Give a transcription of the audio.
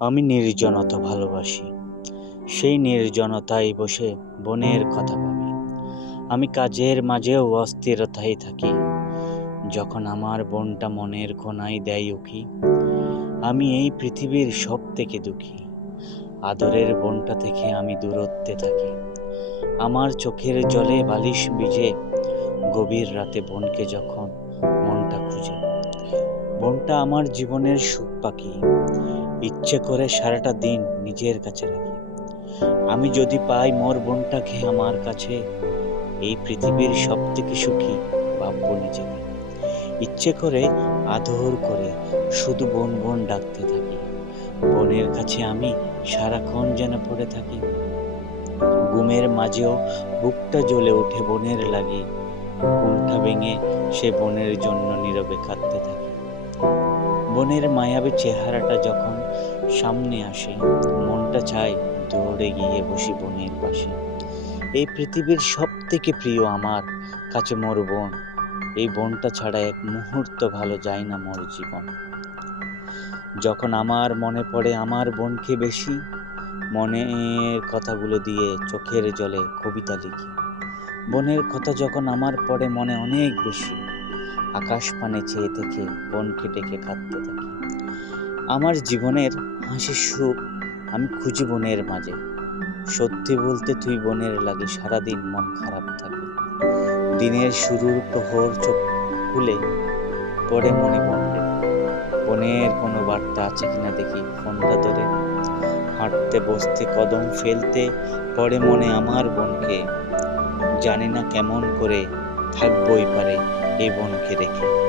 আমি নির্জনতা ভালোবাসি। সেই নির্জনতায় বসে বনের কথা ভাবি। আমি কাজের মাঝেও অস্থিরতায় থাকি। যখন আমার বনটা মনের কোনায় দেয় উকি, আমি এই পৃথিবীর সব থেকে দুঃখী। আদরের বনটা থেকে আমি দূরত্বে থাকি। আমার চোখের জলে বালিশ ভিজে, গভীর রাতে বনকে যখন মনটা খুঁজে। বনটা আমার জীবনের সুখ পাখি, ইচ্ছে করে সারাটা দিন নিজের কাছে রাখি। আমি যদি পাই মোর বনটাকে আমার কাছে, এই পৃথিবীর সব থেকে সুখী ভাববো নিজেকে। ইচ্ছে করে আদর করে শুধু বোন বোন ডাকতে থাকি। বনের কাছে আমি সারাক্ষণ যেন পড়ে থাকি। ঘুমের মাঝেও বুকটা জ্বলে ওঠে বনের লাগি। ঘুমটা ভেঙে সে বনের জন্য নীরবে কাঁদতে থাকি। বনের মায়াবী চেহারাটা যখন সামনে আসে, মনটা চায় দৌড়ে গিয়ে বসি বনের পাশে। এই পৃথিবীর সব থেকে প্রিয় আমার কাছে মোর বোন। এই বনটা ছাড়া এক মুহূর্ত ভালো যায় না মোর জীবন। যখন আমার মনে পড়ে আমার বোনকে বেশি, মনের কথাগুলো দিয়ে চোখের জলে কবিতা লিখি। বনের কথা যখন আমার পড়ে মনে অনেক বেশি, আকাশ পানে চেয়ে থেকে বনকে ডেকে কাঁদতে থাকি। আমার জীবনের হাসির সুখ আমি খুঁজি বনের মাঝে। সত্যি বলতে তুই বনের লাগে সারাদিন মন খারাপ থাকে। দিনের শুরুর প্রহর চোখ খুলে পড়ে মনে বনরে। বনের কোনো বার্তা আছে কিনা দেখি ফোনটা ধরে। হাঁটতে বসতে কদম ফেলতে পড়ে মনে আমার বোনকে। জানি না কেমন করে থাকবই পারে এই বোনকে রেখে।